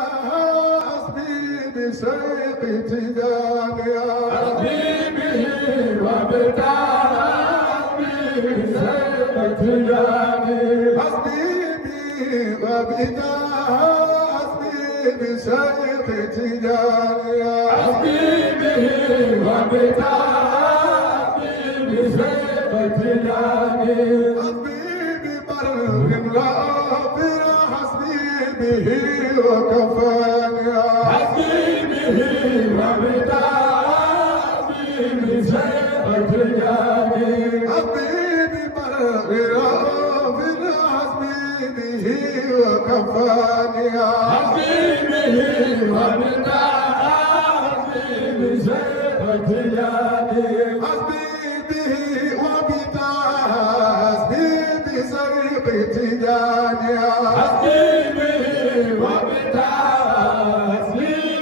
أسبي بشيق تجاني أسبي به وبداء بشيق تجاني أسبي بي وبداء أسبي بشيق تجاني أسبي به وبداء بشيق تجاني أسبي ببر غافر حسبي به وكفاني حسبي به وبداء بشيق تجاني حسبي ببر غافر حسبي به وكفاني حسبي به وبداء بشيق تجاني حسبي به وبداء حسبي بسيق تجاني حسبي به وبداء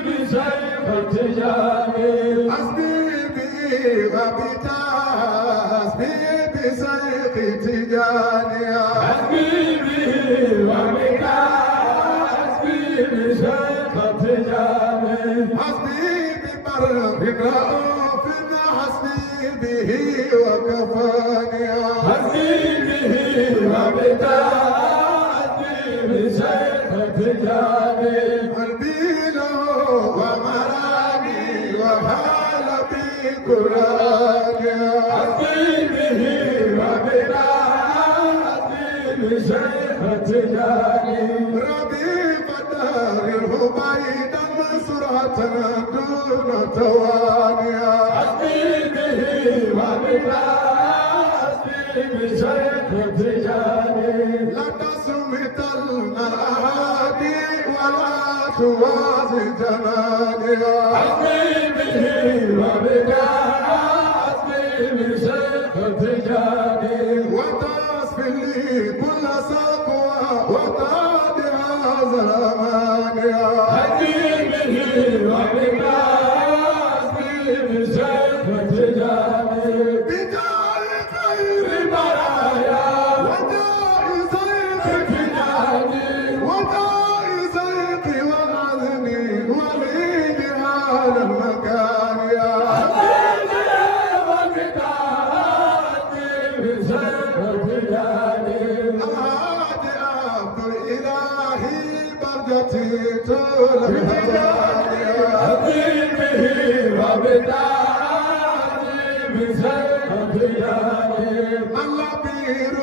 بشيق تجاني حسبي به وبداء حسبي بسيق تجاني حسبي به وبداء بشيق تجاني حسبي ببر رؤوف حسبي به وكفاني حسبي به وبداء بشيق تجاني قلبي له ومرامي وحال بقراني حسبي به وبداء بشيق تجاني ربيب داره بيدا سرعة دون تواني حسبي به وبداء بشيق تجاني لا تسمت الأعادي ولا توازي جناني حسبي به وبداء بشيق تجاني وتصفي لي كل سقوى وتعدها زلماني حسبي به وبداء بشيق تجاني بداية خير البرايا وداء زيق تجاني وداء زيق وعزني وليد هذا المكان أهادي عبد الإلهي بردتي طول الهواني اللبير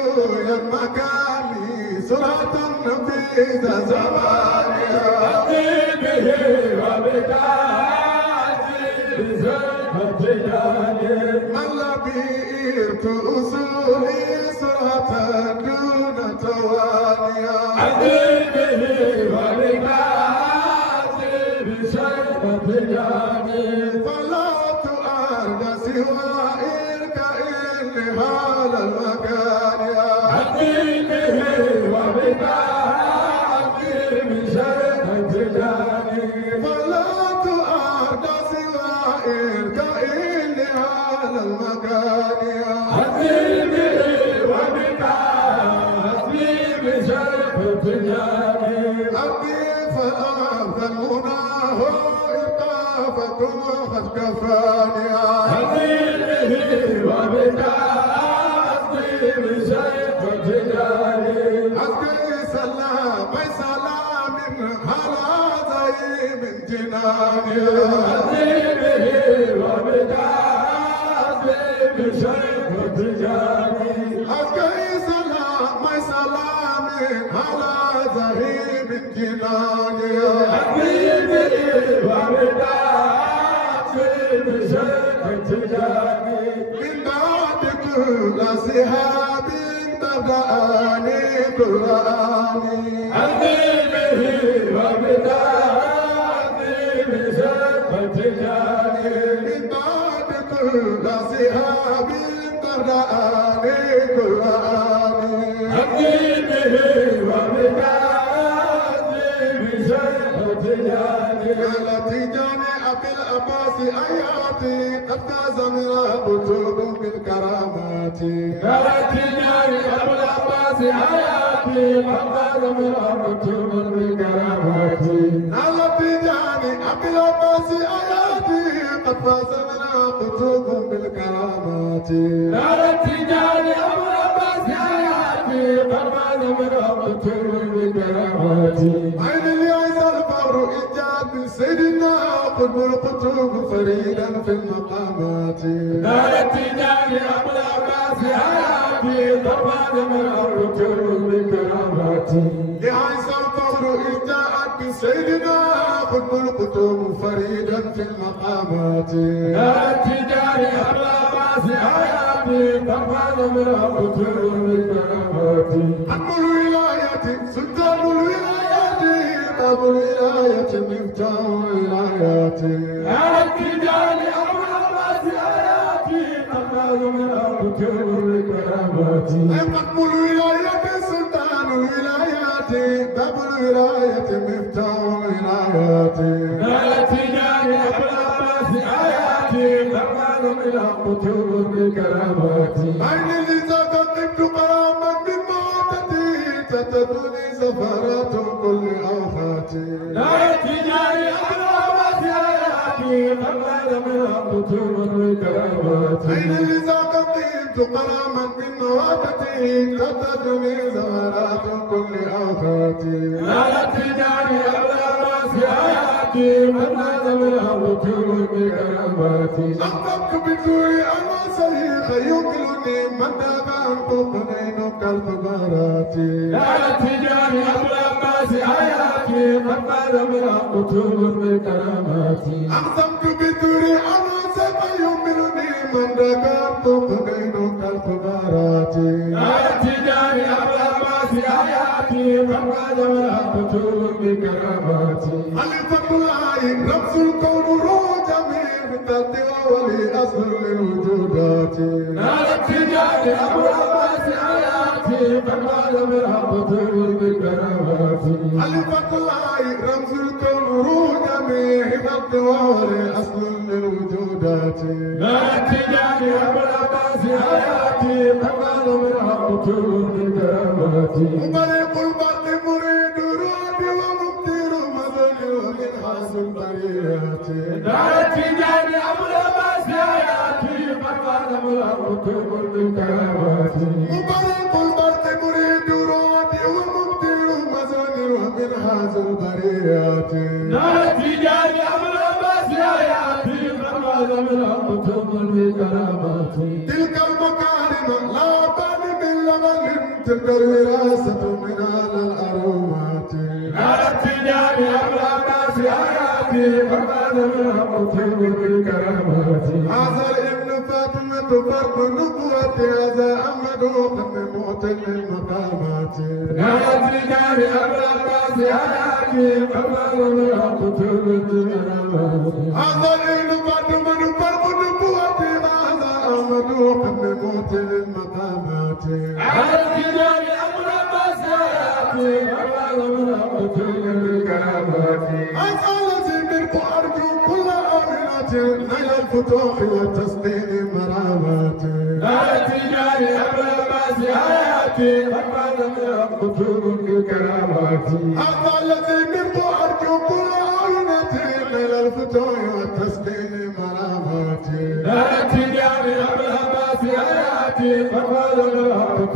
يا مكاني سرعة في ذا زماني اللبير أصولي سرعة دون تواني فلا تؤرد سوائك إن هذا المكان فلا تؤرد سوائك إن هذا المكان أبي فأنت المناه إيقافكم قد كفاني حسبي سلام سلام على زي من جناني حسبي سلام سلام على زي من جناني من بعد كل سحاب تبدأني قرآني من بعد كل سحاب تبدأني قرآني قالت جاني أبي العباس آياتي قد فاز من البطول بالكرامات أبو العباس حياتي حياتي فقد مرأت بالكرامات نالت جاني أبي العباس آياتي قد فاز منها قطوب بالكرامات نالت جاني أبو العباس حياتي قد فاز مرأت بالكرامات عين الياس الفور إن جاءت من سيدنا قطب القطوب فريدا في المقامات نالت جاني أبو العباس حياتي قد فاز مرأت بالكرامات لعيسى الفور إن جاءت من سيدنا قطب القطوب فريدا في المقامات نالت جاني أبو العباس حياتي قد فاز مرأت بالكرامات حكم الولاية سلطان الولايات باب الولاية مفتاح الولايات نالت جاني أبو العباس حياتي قد فاز مرأت بالكرامات حكم الولاية سلطان الولايات باب الولاية مفتاح الولايات نالت جاني أبو العباس حياتي قد فاز مرأت بالكرامات عين لذا قدمت قراما من موتتي تتدني زفرات كل آفاتي نالت جاني أبو العباس حياتي قد فاز مرأت بالكرامات عين لذا قدمت قراما من موتتي تتدني زفرات كل آفاتي نالت جاني أبو العباس حياتي قد فاز مرأت بالكرامات أنطقت بزوري أنا صريخ يمكنني من داب أن تقنين كالفبارات نالت جاني أبو العباس حياتي قد فاز مرأت بالكرامات أقسمت بزوري أنا صريخ يمكنني من داب أن تقنين كالفبارات نالت جاني أبو العباس حياتي قد فاز مرأت بالكرامات خليفة الله رمز الكون روح جميل بالترتيب ولي أصل للوجودات نالت جاني أبو العباس حياتي قد فاز مرأت بالكرامات خليفة الله رمز الكون روح جميل بالترتيب ولي أصل للوجودات نالت جاني أبو العباس حياتي قد فاز مرأت بالكرامات مبرق البرق مريد رودي ومبتر مذل ومن حاصل البريات نالت جاني أبو العباس حياتي قد فاز مرأت بالكرامات مبرق البرق مريد رودي ومبتر مذل ومن حاصل البريات نالت جاني أبو العباس حياتي قد فاز مرأت بالكرامات تلك المكارم لا بال من لبن تلك الوراثة من على الأرومات نالت جاني أبو العباس حياتي قد فاز مرأت بالكرامات هذا الابن فاطمة فرق النبوة هذا أحمد وقد موت للمقامات نالت جاني أبو العباس حياتي قد فاز مرأت بالكرامات هذا الابن فاطمة فرق النبوة هذا أحمد وقد موت للمقامات نالت جاني أبو العباس حياتي قد فاز مرأت بالكرامات أسألتي منك أرجو كل آمنة نيل الفتوح وتسليم مرامات نالت جاني أبو العباس حياتي قد فاز مرأت بالكرامات هذا الذي منك أرجو كل آمنة نيل الفتوح وتسليم مرامات نالت جاني أبو العباس حياتي قد فاز مرأت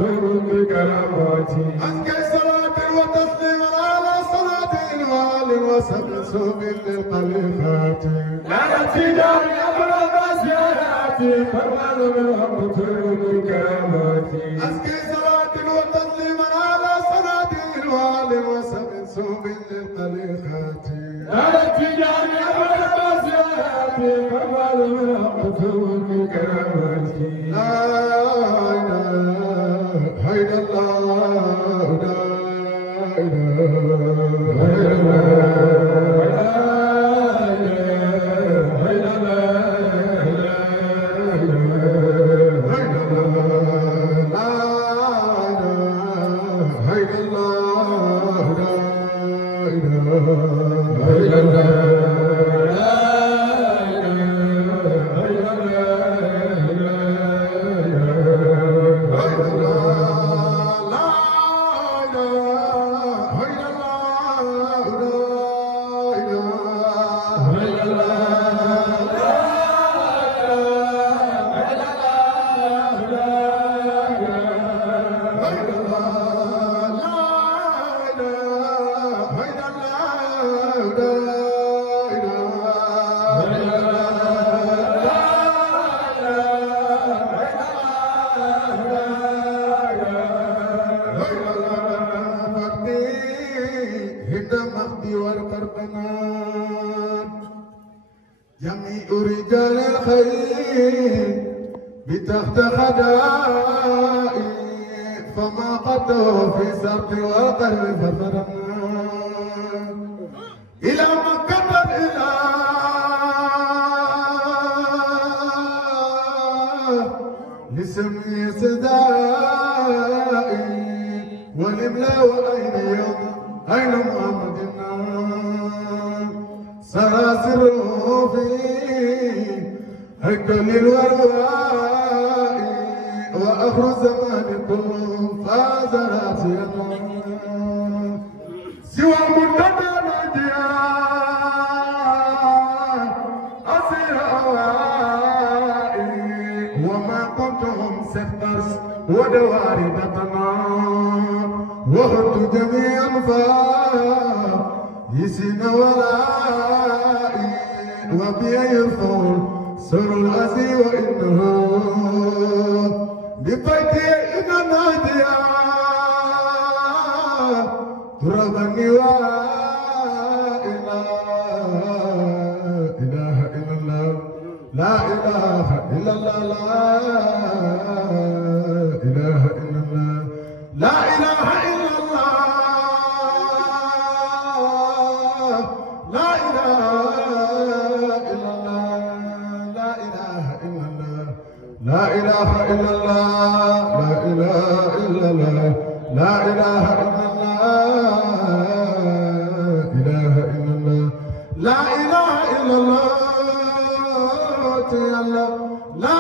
بالكرامات أزكي صلاة وتسليم على صلاة وآل وسبع سوب للخليفات نالت جاني أبو العباس حياتي قد فاز مرأت بالكرامات أزكي صلاة وتسليم على صلاة وآل وسبع سوب للخليفات نالت جاني أبو العباس حياتي قد فاز مرأت بالكرامات لا إله إلا الله لا إله إلا الله فردنا جميع رجال الخير بتحت خدائي فما قدوا في سرق والقلب ففرنا إلى مكة الإله لسمي سدائي والإملاء وأين يوم أين محمدنا سراسر في هيكل الورواء وآخر زمانكم فاز راسينا سوى منتدى نجيان أسير أوائي وما كنتم سكترس ودواري بطنا وهرت جميعا فايسين ورائي وبي يرفعون سر الأسي وإنه ببيتي إن ناديا تربني وإلا إله إلا الله لا إله إلا الله لا إله إلا الله لا إله إلا الله لا إله إلا الله لا إله إلا الله لا إله إلا الله لا إله إلا الله لا إله إلا الله إله إلا الله لا إله إلا الله لا إله إلا الله لا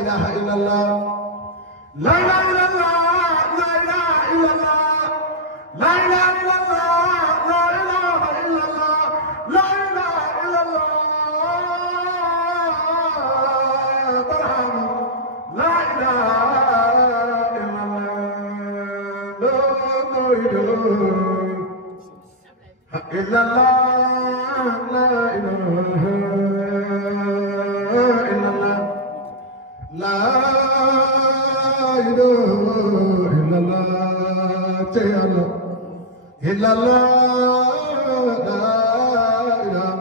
إله إلا الله لا إله إلا الله لا إله إلا الله لا إله إلا الله لا إله إلا الله لا إله إلا الله إلا الله لا إله إلا الله لا إله إلا الله تعالى إلا الله لا إله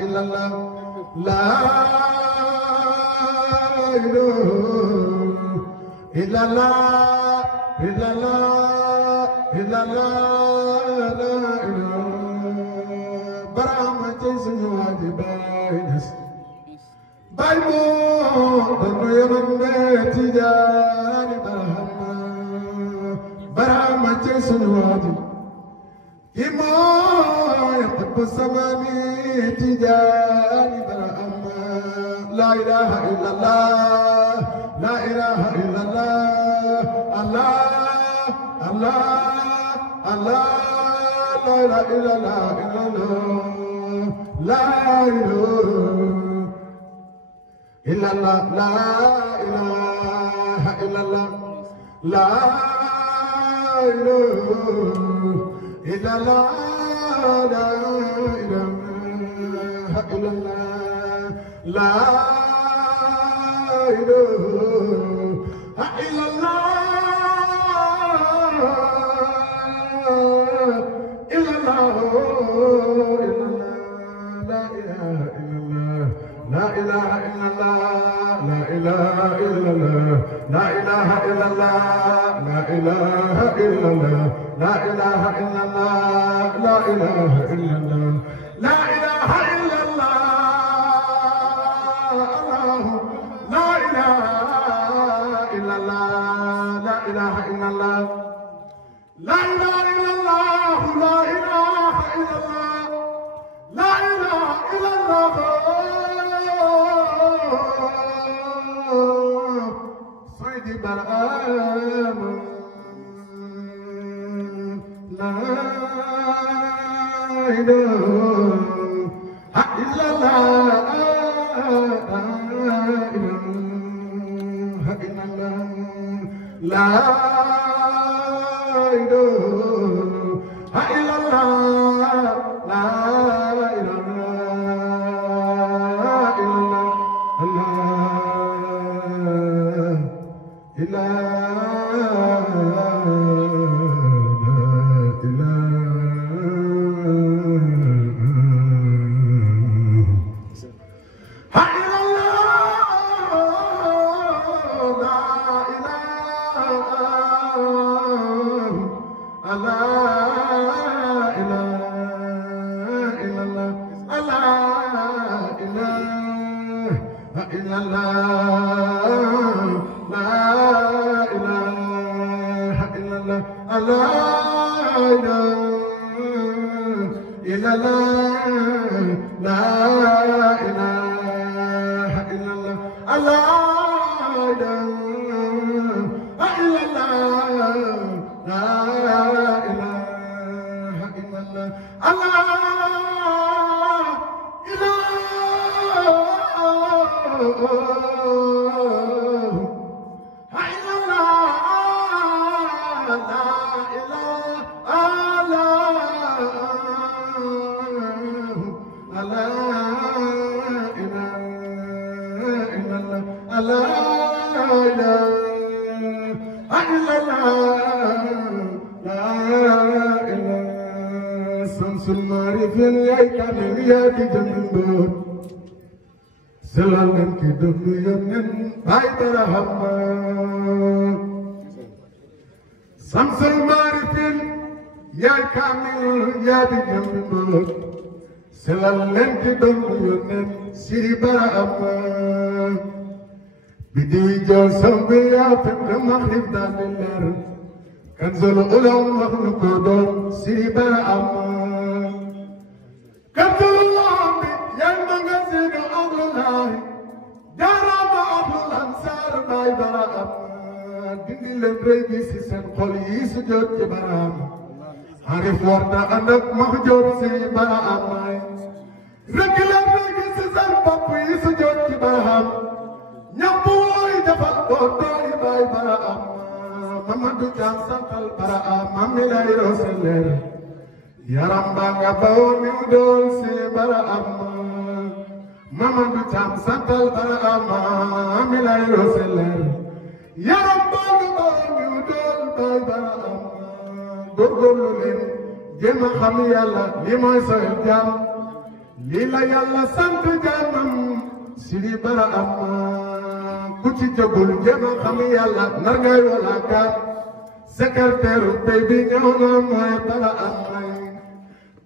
إلا الله لا إله إلا الله إلا الله إلا الله لا إله برامة سنوات باينس بايمو دنو يمن بيتي جاني برامة سنوات إما يقب السماني تجاني برامة لا إله إلا الله لا إله إلا الله الله الله الله لا إله إلا الله لا إله إلا الله لا إله إلا الله لا إله إلا الله لا إله إلا الله لا إله إلا الله إلا الله لا إله إلا الله لا إله إلا الله لا إله إلا الله لا إله إلا الله لا إله إلا الله لا إله إلا الله لا إله إلا الله لا إله إلا الله لا إله إلا الله لا إله إلا الله لا إله إلا الله لا إله إلا الله صيدي برآم لا إله إلا الله لا إله إلا الله لا إله إلا الله إلا الله لا إله إلا الله الله لا إله إلا الله لا إله إلا الله الله Selalu hidup yang baik rahmat. Samsul Marifin ya kamil ya dijemput. Selalu hidup yang siri rahmat. Bidui jauh sampai apa maghrib dan lar. Kanzul ulam makhluk kodam siri rahmat. Kanzul yang mengasihi Allah, darama Ahlul Ansar bay baram, dindi leen rëy gi ci seen xol yi su jot ci baram, Arif war na ànd ak mahjoor ci baram, rëkk leen rëy gi ci seen bopp yi su jot ci baram, ñëpp wooy defal boo doy bay baram, Mamadou Thiam santal baram, mami lay roose leer, yaram baa nga bawoo mi dool ci baram. Mamadou Thiam santal barama mi lay roseler yaram baa nga ñu dool bay barama góorgóorlu leen jéem a xam yàlla li mooy soyal jaam li la yàlla sant jaamam si li barama ku ci jógul jéem a xam yàlla nar ngay wala kaam secrétaire tey bi ñëw na mooy barama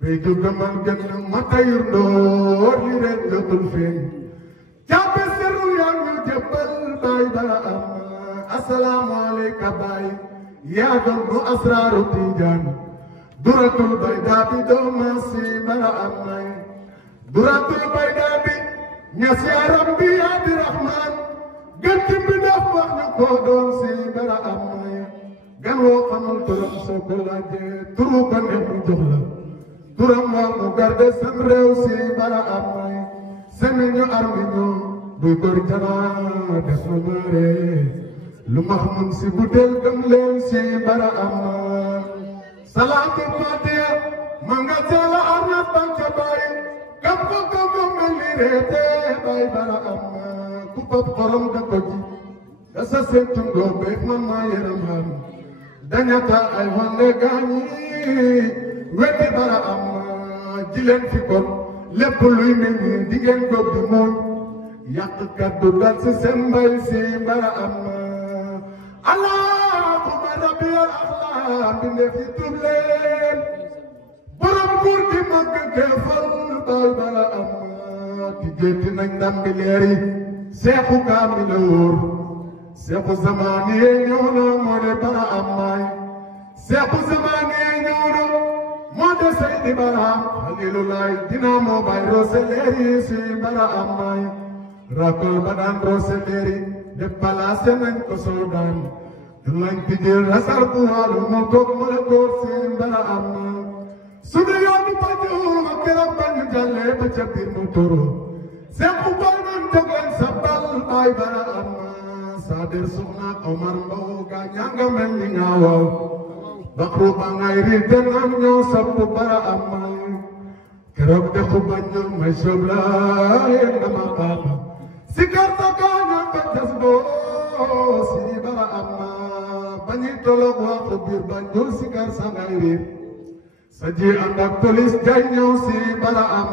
Pay ju gamal gën mata yurndoo li ren jotul feeñ jàppe seru yaa ñu jëbbal bay bara am assalaamu aleyka bay yaa doon nu asraaru Tijaan duratul bayda bi dooma si bara am may duratul bayda bi ñas yaa rabbi yaa di rahmaan gën ci bi def wax ñu ko doon si bara am may gan woo xamul turam soo ko laajee turu ko ne mu jox la turam waa mu garde sam réew si bara am may semi ñu armi ñu buy góor janaa def na maare lu max mun si bu del gëm leen si bara am salaatul fatiha ma nga teela arnat banca bay kam ko gëm mel ni reete bay bara am ku pap xorom da ko ji da sa seetum doo beek man maa yaram xam dañata ay wande gaañi wetti bara am jileen fi kon lépp luy mel ni di ngeen ko di mooñ yàq kaddu dal si seen mbay si bara am allahumma rabbi al axlaa mbinde fi tub leen borom nguur gi mag keefal bay bara am ti géeti nañ ndambi leer yi seexu kaamila wóor seexu zamaani yee ñëw na moo de bara am maay seexu zamaani yee ñëw na moo de Seydi Barham Xalilulaay dina moo bay roose leeri si bara am maay rakol ba daan roose leeri de palaase nañ ko soodaan lañ tijjel rasar bu waalu moo toog mën a góor si bara am sunu yoonu ba ñëw ak keroog ba ñu jàllee ba ca biir mu toro seexu bay nan jógeen sa bal bay bara am Sadir Soxna Omar Mbow gaa ñanga mel ni ñaawaw bakru ba ngay ri denam ñoo sapp bara am keroog de xuba ñul may soob la yéen dama baaba si karta kaa ñaan ba tas boo si bara am bañi tolog waxu biir ba ñul si kar sa ngay ri sa ji ànd ak police jay ñëw si bara am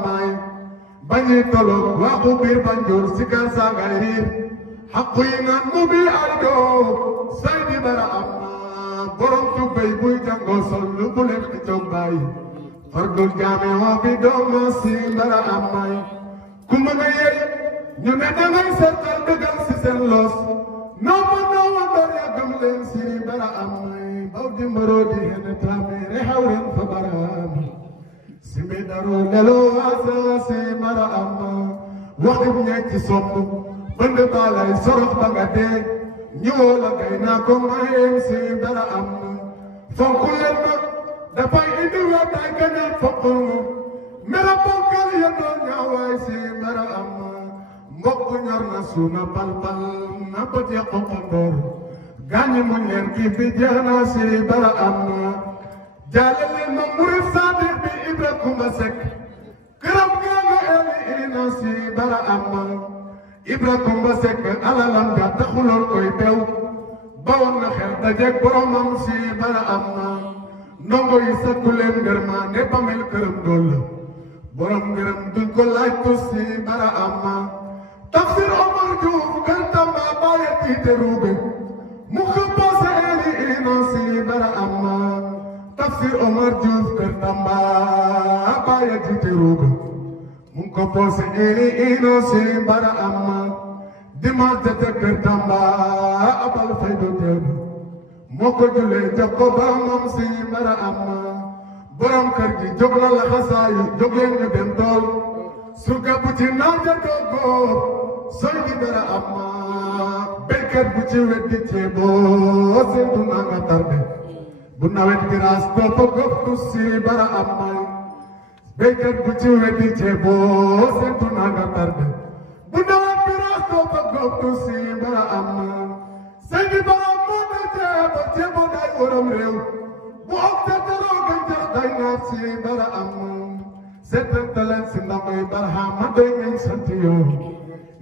bañi tolog waxu biir ba ñul si kar sa ngay ri حقينا مبي أيدو سيدي برا أما برم تبي بوي جانغو سلو بولك تجوباي فرد الجامع وبدوم سي برا أما كم نيجي نمنا نيسر تلبدل سيسن لوس نوما نوما برا جملين سي برا أما بودي مرودي هن تامي رحورين فبرا simedaro lelo asa si mara amma waxtu ñetti sopp bënd balay sorox ba nga dee ñëwoo la kay naa ko mayem si dara am fonk leen ma dafay indi wataay keneen fonk mera bonkal ya doon ñaawaay si mara am mbokk ñor na suuna balbal na bët ya xoxandoor gaañu muñ leen kii bi jeex na si dara am jaale leen ma murid sadiq bi Ibra Kumba Sekk këram gaanga eli ina si dara am Ibra Kumba Sekk alalam ga taxuloon koy bew bawoon na xel dajeek boromam si dara am ndongo yi sakku leen ngërma ne bamel këram dool la borom ngërëm duñ ko laaj tus si dara am Tafsir Omar Diouf kan Tamba bàyyi tiite ruube mu ko passé eli ina si dara am Tafsir Omar Diouf kan Tamba bàyyi tiite ruube mu ko posé eli ina si dara am dimanche te kër Tamba abal fay do teew moo ko julee jox ko ba moom si dara am borom kër gi jóg la la xasaayu jóg leen ñu dem tool surga bu ci naaja toogoo soy di dara am béykat bu ci weddi ceeboo seentu naa nga tarde bu nawet gi raas toppa goftu si dara am béykat bu ci weddi ceeboo seentu naa nga tarde bu nawet gi raas toppa goftu si dara am sey di bara moo na ceebo day waram réew bu okte teroo gàncax day naat si dara am seetantaleen si ndamoy barahama doy ngeen sant yoo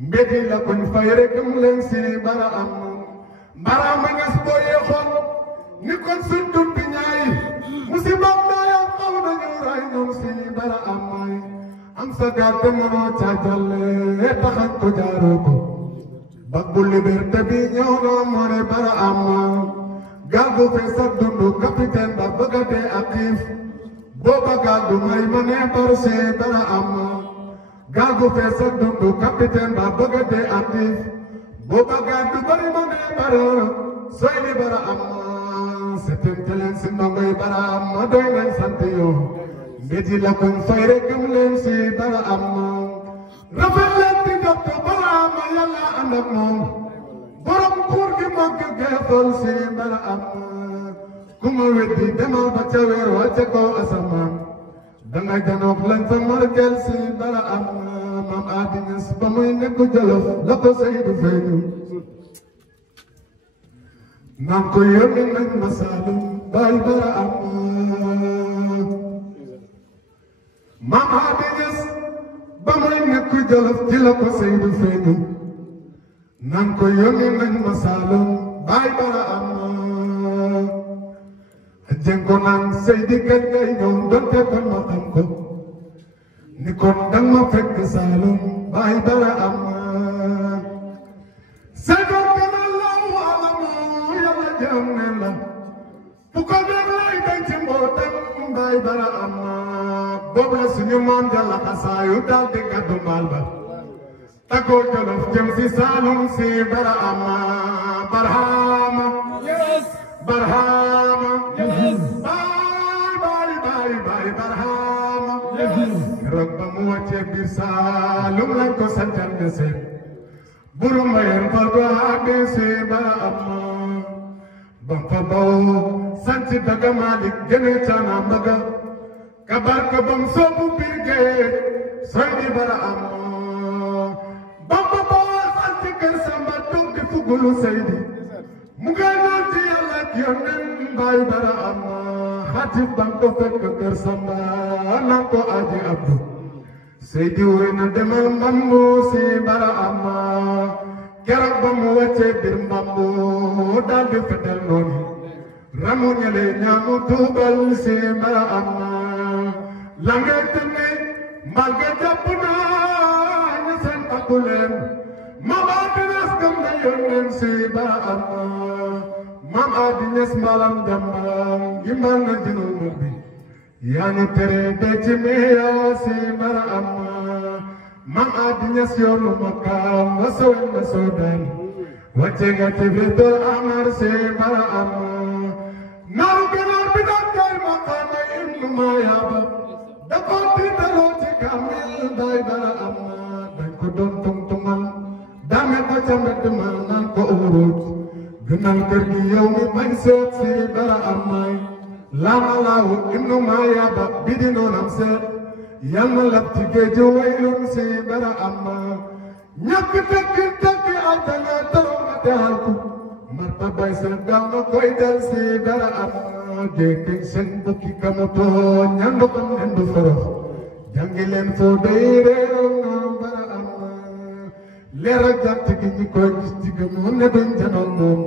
mbégi la koñ fay rek mu leen si bara am mbaraama nges boo yeexoon ni kon suñ dumpi ñaayi musiba ndaya xaw nañu ray ñoom si bara am sa gaal te mënoo caajalle taxañ ko jaaroo ko bag bu liberté bi ñëw noo moo ne bara am gaal gu fees ak dundu capitaine ba bëgg a dee ak xiif booba gaal gu may ma ne bar si dara am gaal gu fees ak dundu capitaine ba bëgg a dee ak xiif booba gaal gu bari ma ne bar sooy li bara am seetante leen si ndongoy bara am ma doy nañ sant yoo mbéji la koñ fay rek gëm leen si dara am rafet leen di docteur bara am yàlla ànd ak moom borom buur gi màgg geefal si dara am ku ma weddi demal ba ca weer wàcce ko asamaan danga janook lañ fa markel si dara am maam Adiñas ba muy nekk Jolof la ko Seydu feeñu naan ko yónni nañ ma Saalum baay dara am maam Adiñas ba muy nekk Jolof ci la ko Seydu feeñu naan ko yónni nañ ma Saalum baay dara am jengo naan Seydi kat ngay ñëw donte kon ma xam ko ni kon dang ma fekk Saalum baay dara am Seydo kana Allahu alamu yàlla jëm ne la fu ko def lay dañ ci mbootam baay dara am boobu la suñu maam jàlla xasaayu daal di gàddu mbaal ba tagoo Jolof jëm si Saalum si dara am barhama barhama baay barhama keroog ba mu wàccee biir Saalum lañ ko santal ne seen buru mbayeen fal ko àgge si bara am bam fa bawoo santi daga Malik gene caana mbaga kabar ka bam soobu biir géej soy di bara am bam fa bawoo santi kër Samba tunki fugulu Seydi mu ngay naan ci Yàlla ak Yonent baay bara am xatif bam ko fekk kër Samba naan ko aji Abdu Seydi woy na demal mbambu si bara am keroog ba mu wàccee biir mbambu daal di fetel noonu ramu ñale ñaamu tuubal si bara am la ngay tënne mbal ga jàpp naa ñu seen takku leen maam Adiñas gëm na Yonent si bara am maam Adiñas mbalam jàmbam gi mbal na jinul mër bi yaa ñu tere de ci miya si bara am maam Adiñas yoonu Makka ma sowen na Soodaan wàcce nga ci Virtul Ahmar si bara am naaru ganaar bi daan jaay maqaama ibnu Mayaaba da ko tiitaloo ci kamil day dara am dañ ko doon tungtungal daame ko ca mbedd ma naan ko uruut gënal kër gi yow mi bañ seet si dara am may laama laawu ibnu maa yaaba bi di noonam seet yal na lab ci géeju waylun si dara am ñàkk tekki altana taw ma teexal ko marta bay seet gaaw na koy del si dara am géej seen bukki kamutoo ñandu ko nendu forox jàngi leen foo day réew noonu dara am leer ak jant gi ñi koy gis ci gëm ne duñ janoon moom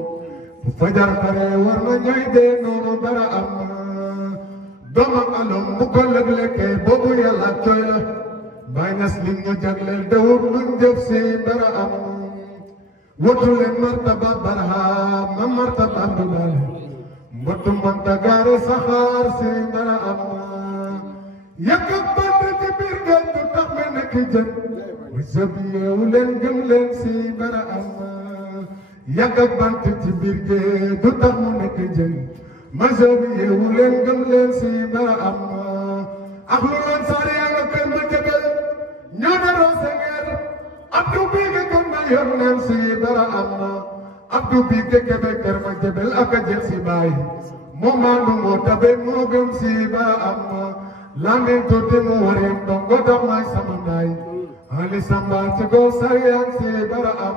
bu fajar xare war na ñooy dee noonu dara am doomam alom mu ko lëg-lekkee boobu yàlla cooy la bàyyi nas lim ñu jagleel dawut luñ jëf si dara am wotu leen martaba barham ma martaba abdulaay mbottu mbonta gaare saxaar si dara am yëkk ak bant ci biir géej du tax me nekk jën mu sëb yeewu leen gëm leen si dara am yàgg ak bant ci biir géej du tax mu nekk jën ma sëb yeewu leen gëm leen si dara am ak lu leen saari yàlla kër ma jëbel ñoo daroo sengeer abdu bii nga gëm na yor neen si dara am abdu bii nga kebe kër ma jëbel ak a jël si bàyyi moo maandu moo tabe moo gëm si dara am Lamin tuuti mu wareem dongo dox may sama naay Ali Samba ci go sariyaan si dara am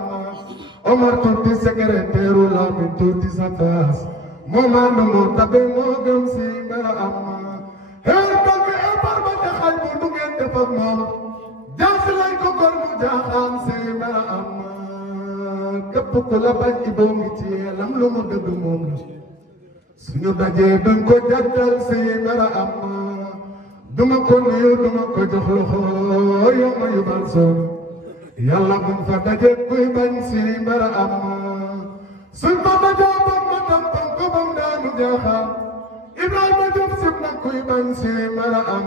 Omar tuuti secrétaire Lamin tuuti sa taas moo maandu moo tabe moo gëm si dara am hey dongo epar ba jaxal bu du ngeen def ak moom jaasi lañ ko gor mu jaaxaan si dara am képp ku la bañ iboo ngi ci lam lu mu dëgg moom la suñu dajee duñ ko jàddal si dara am duma ko nuyu duma ko jox loxo yow ma yubal soon yàlla buñ fa daje kuy bañ si dara am suñ fa dajoo bam ma tampam ko bam daanu jaaxaan Ibrahima Diop sib na kuy bañ si dara am